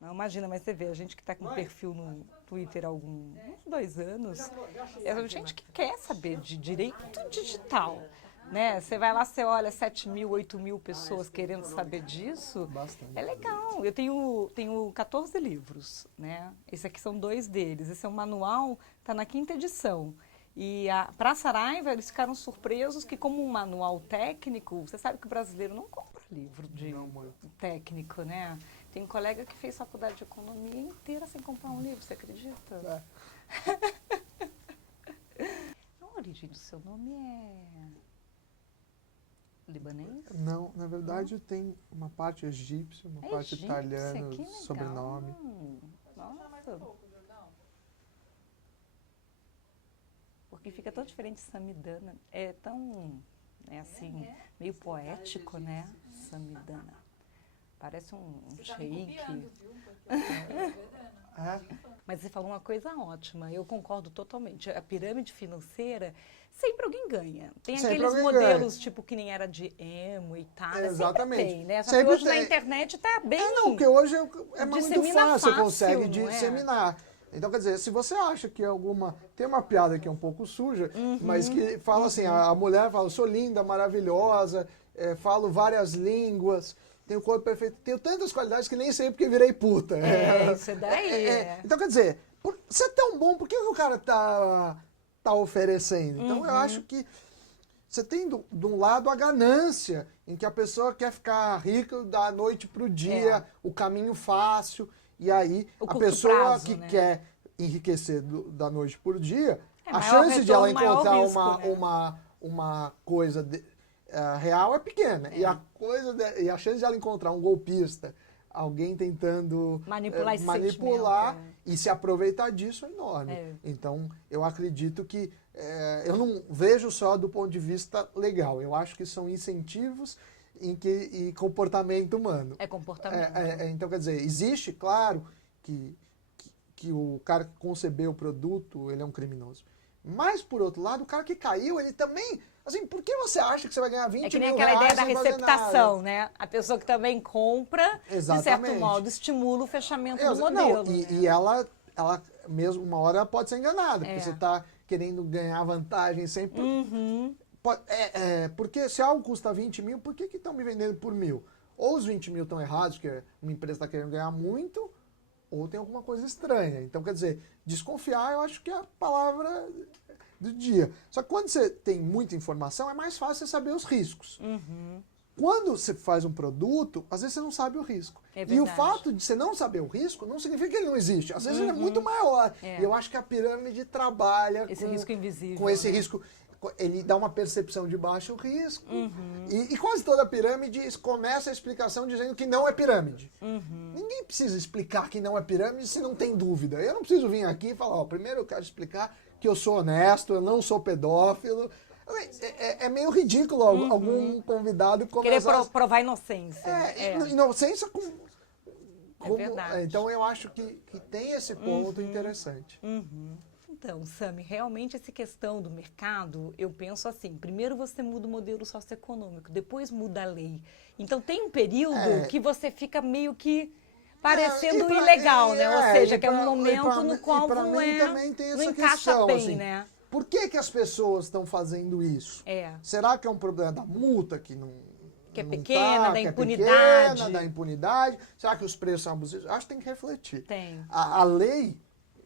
Não, imagina, mas você vê, a gente que está com perfil no Twitter há uns 2 anos, é gente que quer saber de direito digital. Né? Você vai lá, você olha 7.000, 8.000 pessoas querendo saber disso, Bastante. é legal. Eu tenho 14 livros, né? Esse aqui são 2 deles. Esse é um manual, está na 5ª edição. E para a Saraiva, eles ficaram surpresos que, como um manual técnico, você sabe que o brasileiro não compra livro de técnico, né? Tem um colega que fez faculdade de economia inteira sem comprar um livro, você acredita? A origem do seu nome é libanês? Não, na verdade tem uma parte egípcia, uma parte egípcia, italiana, que legal. sobrenome. Nossa. Porque fica tão diferente Samidana. É tão, assim, meio poético, né? Samidana. Parece um sheik. Mas você falou uma coisa ótima, eu concordo totalmente. A pirâmide financeira, sempre alguém ganha. Tem Sempre aqueles alguém modelos, ganha. tipo, que nem era de emo e tal. Exatamente. Sempre tem, né? Só Sempre que hoje tem. na internet tá bem... Não, porque hoje é muito dissemina fácil, você fácil, consegue não é? disseminar. Então, quer dizer, se você acha que tem uma piada que é um pouco suja, mas que fala assim, a mulher fala, sou linda, maravilhosa, falo várias línguas, tenho o corpo perfeito, tenho tantas qualidades que nem sei porque virei puta. Isso daí. Então, quer dizer, se é tão bom, por que o cara tá oferecendo? Então, eu acho que você tem, de um lado, a ganância, em que a pessoa quer ficar rica da noite para o dia, o caminho fácil, e aí O a curto pessoa prazo, que né? quer enriquecer da noite para o dia, a maior chance de ela retorno, maior encontrar risco, né? uma coisa real é pequena. E a chance de ela encontrar um golpista, alguém tentando Manipular esse manipular sentimento, e se aproveitar disso é enorme. É. Então, eu acredito que eu não vejo só do ponto de vista legal. Eu acho que são incentivos e comportamento humano. É comportamento. Então, quer dizer, existe, claro, que o cara que concebeu o produto, ele é um criminoso. Mas, por outro lado, o cara que caiu, ele também... Assim, por que você acha que você vai ganhar 20 É que nem mil aquela reais ideia da sem fazer receptação, nada? né? A pessoa que também compra, de certo Exatamente. modo, estimula o fechamento do Não, modelo. e ela, mesmo uma hora, ela pode ser enganada, porque É. você está querendo ganhar vantagem sempre. Uhum. Porque se algo custa 20 mil, por que estão me vendendo por 1.000? Ou os 20 mil estão errados, porque uma empresa está querendo ganhar muito, ou tem alguma coisa estranha. Então, quer dizer, desconfiar eu acho que é a palavra do dia. Só que quando você tem muita informação, é mais fácil você saber os riscos. Quando você faz um produto, às vezes você não sabe o risco. É E o verdade. fato de você não saber o risco não significa que ele não existe. Às vezes ele é muito maior. E eu acho que a pirâmide trabalha Esse risco invisível, com esse né? risco. Ele dá uma percepção de baixo risco. E quase toda a pirâmide começa a explicação dizendo que não é pirâmide. Ninguém precisa explicar que não é pirâmide se não tem dúvida. Eu não preciso vir aqui e falar, primeiro eu quero explicar que eu sou honesto, eu não sou pedófilo. É meio ridículo algum convidado Querer começar... provar inocência. Inocência como... verdade. Então eu acho que tem esse ponto interessante. Então, Sami, realmente essa questão do mercado, eu penso assim, primeiro você muda o modelo socioeconômico, depois muda a lei. Então tem um período que você fica meio que parecendo ilegal, né? Ou seja, que é um momento no qual pra não mim também tem essa não encaixa questão, bem, assim, né? Por que as pessoas estão fazendo isso? Será que é um problema da multa que não... Que é não pequena, da que impunidade. É pequena, da impunidade. Será que os preços são abusivos? Acho que tem que refletir. Tem. A lei,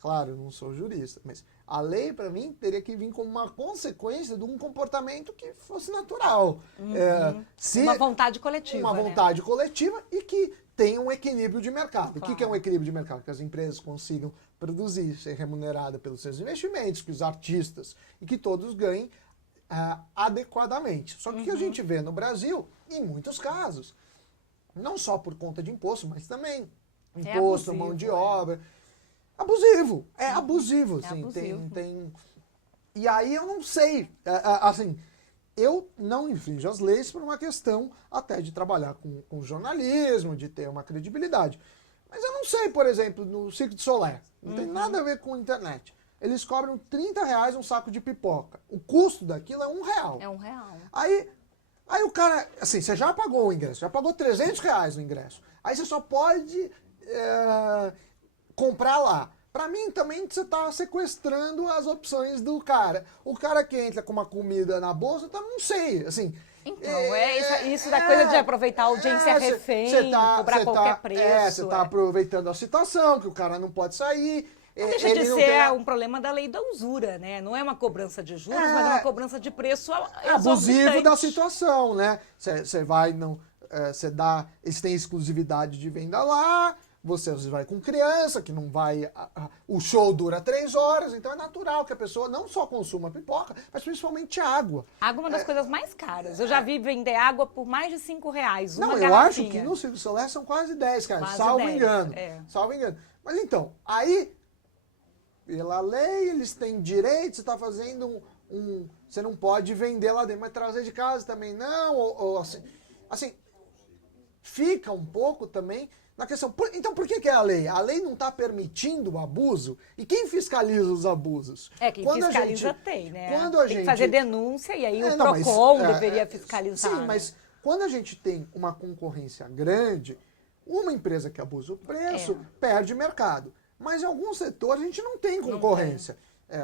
claro, eu não sou jurista, mas a lei, para mim, teria que vir como uma consequência de um comportamento que fosse natural. Uma vontade coletiva. Uma vontade coletiva e que tenha um equilíbrio de mercado. Claro. O que é um equilíbrio de mercado? Que as empresas consigam produzir, ser remuneradas pelos seus investimentos, que os artistas e que todos ganhem adequadamente. Só que o que a gente vê no Brasil, em muitos casos, não só por conta de imposto, mas também imposto, mão de obra. Abusivo. É abusivo. Assim, abusivo. E aí eu não sei. Assim, eu não infringo as leis por uma questão até de trabalhar com jornalismo, de ter uma credibilidade. Mas eu não sei, por exemplo, no Cirque du Soleil. Não tem nada a ver com internet. Eles cobram R$30 um saco de pipoca. O custo daquilo é R$1. É R$1. Aí o cara, assim, você já pagou o ingresso, já pagou R$300 no ingresso. Aí você só pode comprar lá. Para mim, também, você está sequestrando as opções do cara. O cara que entra com uma comida na bolsa, tá, não sei, assim... Então, isso da coisa de aproveitar a audiência refém, cobrar qualquer preço. Você está aproveitando a situação, que o cara não pode sair. Não deixa de ser um problema da lei da usura, né? Não é uma cobrança de juros, mas é uma cobrança de preço abusivo da situação, né? Você vai, não, você dá, eles têm exclusividade de venda lá, você às vezes vai com criança, que não vai, o show dura 3 horas, então é natural que a pessoa não só consuma pipoca, mas principalmente água. Água é uma das coisas mais caras. Eu já vi vender água por mais de R$5, uma Não, garrafinha. eu acho que no Circo Soleil são quase 10, cara, Quase salvo 10, engano. é. Salvo engano. Mas então, aí, pela lei, eles têm direito, você está fazendo você não pode vender lá dentro, mas trazer de casa também não, ou assim, fica um pouco também na questão. Então, por que é a lei? A lei não está permitindo o abuso? E quem fiscaliza os abusos? Quem fiscaliza tem, né? Tem que fazer denúncia e aí o não, PROCON deveria fiscalizar. Sim, mas quando a gente tem uma concorrência grande, uma empresa que abusa o preço perde mercado. Mas em alguns setores a gente não tem concorrência.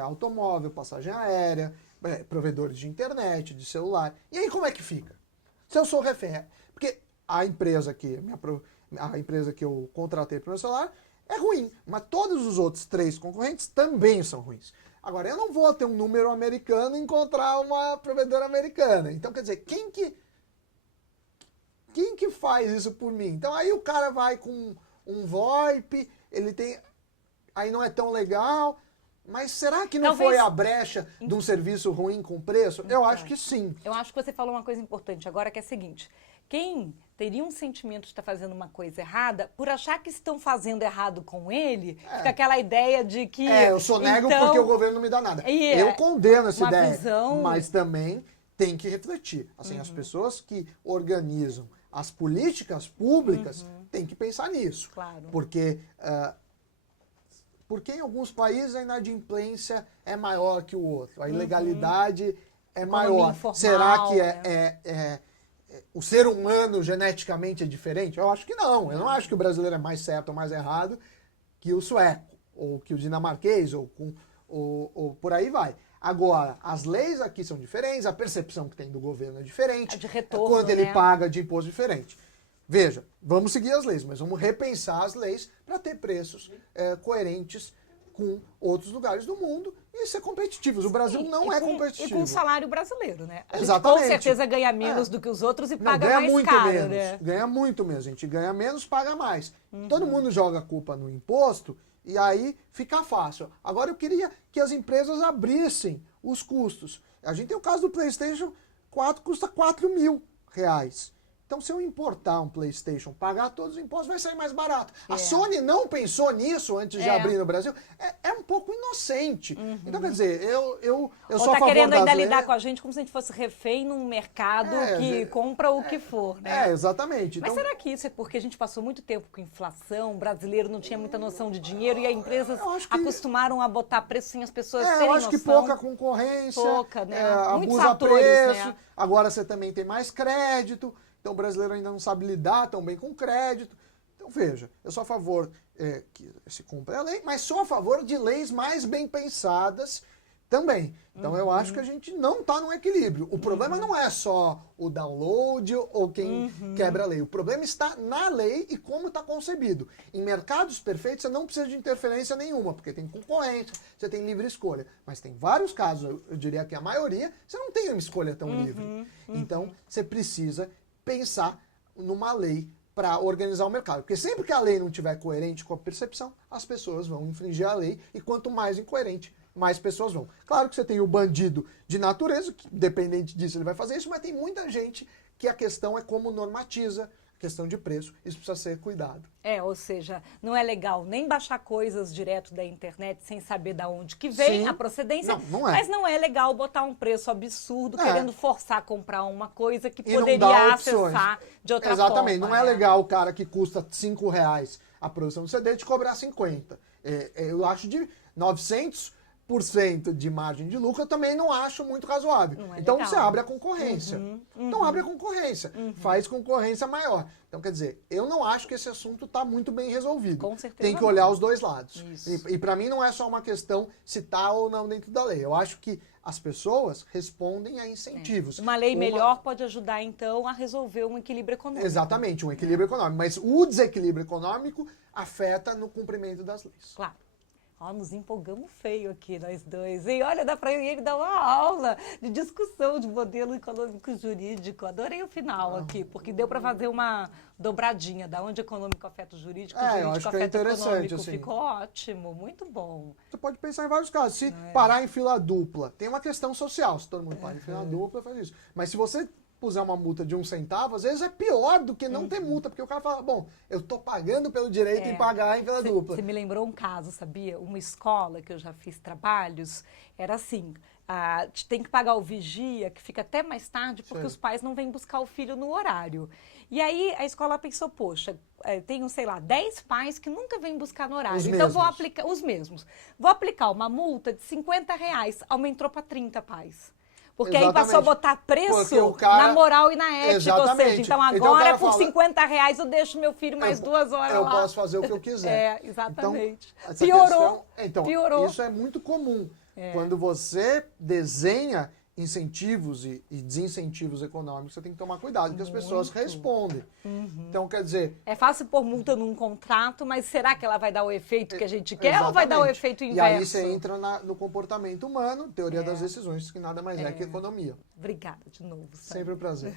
Automóvel, passagem aérea, provedores de internet, de celular. E aí como é que fica? Se eu sou refém, porque a empresa que eu contratei para o meu celular é ruim, mas todos os outros 3 concorrentes também são ruins. Agora, eu não vou ter um número americano e encontrar uma provedora americana. Então, quer dizer, quem que faz isso por mim? Então, aí o cara vai com um VoIP, ele tem... Aí não é tão legal... Mas será que não foi a brecha de um serviço ruim com preço? Eu acho que sim. Eu acho que você falou uma coisa importante agora, que é a seguinte. Quem teria um sentimento de estar fazendo uma coisa errada, por achar que estão fazendo errado com ele, fica aquela ideia de que... eu sonego porque o governo não me dá nada. Eu condeno essa ideia, mas também tem que refletir. Assim, as pessoas que organizam as políticas públicas têm que pensar nisso. Claro. Porque em alguns países a inadimplência é maior que o outro, a ilegalidade é maior. Informal, será que o ser humano geneticamente é diferente? Eu acho que não. Eu não acho que o brasileiro é mais certo ou mais errado que o sueco, ou que o dinamarquês, ou por aí vai. Agora, as leis aqui são diferentes, a percepção que tem do governo é diferente, de retorno, quanto ele paga de imposto diferente. Veja, vamos seguir as leis, mas vamos repensar as leis para ter preços coerentes com outros lugares do mundo e ser competitivos. O Brasil não é competitivo. E com o salário brasileiro, né? A Exatamente. gente com certeza ganha menos do que os outros e paga ganha mais muito caro, menos, né? Ganha muito menos. A gente ganha menos, paga mais. Todo mundo joga a culpa no imposto e aí fica fácil. Agora eu queria que as empresas abrissem os custos. A gente tem o caso do PlayStation 4, custa R$4.000. Então, se eu importar um PlayStation, pagar todos os impostos, vai sair mais barato. A Sony não pensou nisso antes de abrir no Brasil. É um pouco inocente. Então, quer dizer, eu sou a favor tá querendo ainda das lidar leis. com a gente como se a gente fosse refém num mercado que compra o que for, né? Exatamente. Mas será que isso é porque a gente passou muito tempo com inflação, o brasileiro não tinha muita noção de dinheiro e as empresas acostumaram a botar preço sem as pessoas terem eu acho noção? que pouca concorrência, Pouca, né? Muitos abusa fatores, preço, né? agora você também tem mais crédito. Então o brasileiro ainda não sabe lidar tão bem com crédito. Então veja, eu sou a favor que se cumpra a lei, mas sou a favor de leis mais bem pensadas também. Então eu acho que a gente não está no equilíbrio. O problema não é só o download ou quem quebra a lei. O problema está na lei e como está concebido. Em mercados perfeitos você não precisa de interferência nenhuma, porque tem concorrência, você tem livre escolha. Mas tem vários casos, eu diria que a maioria, você não tem uma escolha tão livre. Então você precisa pensar numa lei para organizar o mercado. Porque sempre que a lei não estiver coerente com a percepção, as pessoas vão infringir a lei e quanto mais incoerente, mais pessoas vão. Claro que você tem o bandido de natureza, que dependente disso ele vai fazer isso, mas tem muita gente que a questão é como normatiza a questão de preço. Isso precisa ser cuidado. Ou seja, não é legal nem baixar coisas direto da internet sem saber de onde que vem a procedência. Não é. Mas não é legal botar um preço absurdo querendo forçar a comprar uma coisa que E não poderia dá opções. acessar de outra Exatamente. forma. Não é legal o cara que custa R$5 a produção do CD te cobrar 50. Eu acho de 900 5% de margem de lucro, eu também não acho muito razoável. Não é Então legal. você abre a concorrência. Então abre a concorrência, faz concorrência maior. Então, quer dizer, eu não acho que esse assunto está muito bem resolvido. Com certeza Tem que olhar não. os dois lados. Isso. E para mim não é só uma questão se está ou não dentro da lei. Eu acho que as pessoas respondem a incentivos. Uma lei melhor pode ajudar, então, a resolver um equilíbrio econômico. Exatamente, um equilíbrio econômico. Mas o desequilíbrio econômico afeta no cumprimento das leis. Claro. Ó, nos empolgamos feio aqui, nós dois. E olha, dá para ele dar uma aula de discussão de modelo econômico jurídico. Adorei o final aqui, porque deu para fazer uma dobradinha, da onde econômico afeta o jurídico, o eu jurídico acho que é afeta o interessante, econômico. assim. Ficou ótimo, muito bom. Você pode pensar em vários casos. Se parar em fila dupla, tem uma questão social. Se todo mundo para em fila dupla, faz isso. Mas se você puser uma multa de 1 centavo, às vezes é pior do que não ter multa, porque o cara fala, bom, eu tô pagando pelo direito em pagar em fila dupla. Você me lembrou um caso, sabia? Uma escola que eu já fiz trabalhos, era assim, tem que pagar o vigia, que fica até mais tarde, porque Sei. os pais não vêm buscar o filho no horário. E aí a escola pensou, poxa, tenho, sei lá, 10 pais que nunca vêm buscar no horário. Os Então vou mesmos. aplicar, os mesmos. Vou aplicar uma multa de R$ 50, aumentou para 30 pais. Porque aí passou a Exatamente. botar Porque preço o cara- na moral e na ética. Exatamente. Ou seja, então Então o agora cara por fala- R$ 50 eu deixo meu filho mais 2 horas Eu lá. posso fazer o que eu quiser. Exatamente. Então, essa Piorou. então, Piorou. isso é muito comum. Quando você desenha incentivos e desincentivos econômicos, você tem que tomar cuidado, porque as pessoas respondem. Então, quer dizer... É fácil pôr multa num contrato, mas será que ela vai dar o efeito que a gente quer ou vai dar o Exatamente. efeito inverso? E aí você entra no comportamento humano, teoria das decisões, que nada mais é que economia. Obrigada de novo. Sandra. Sempre um prazer.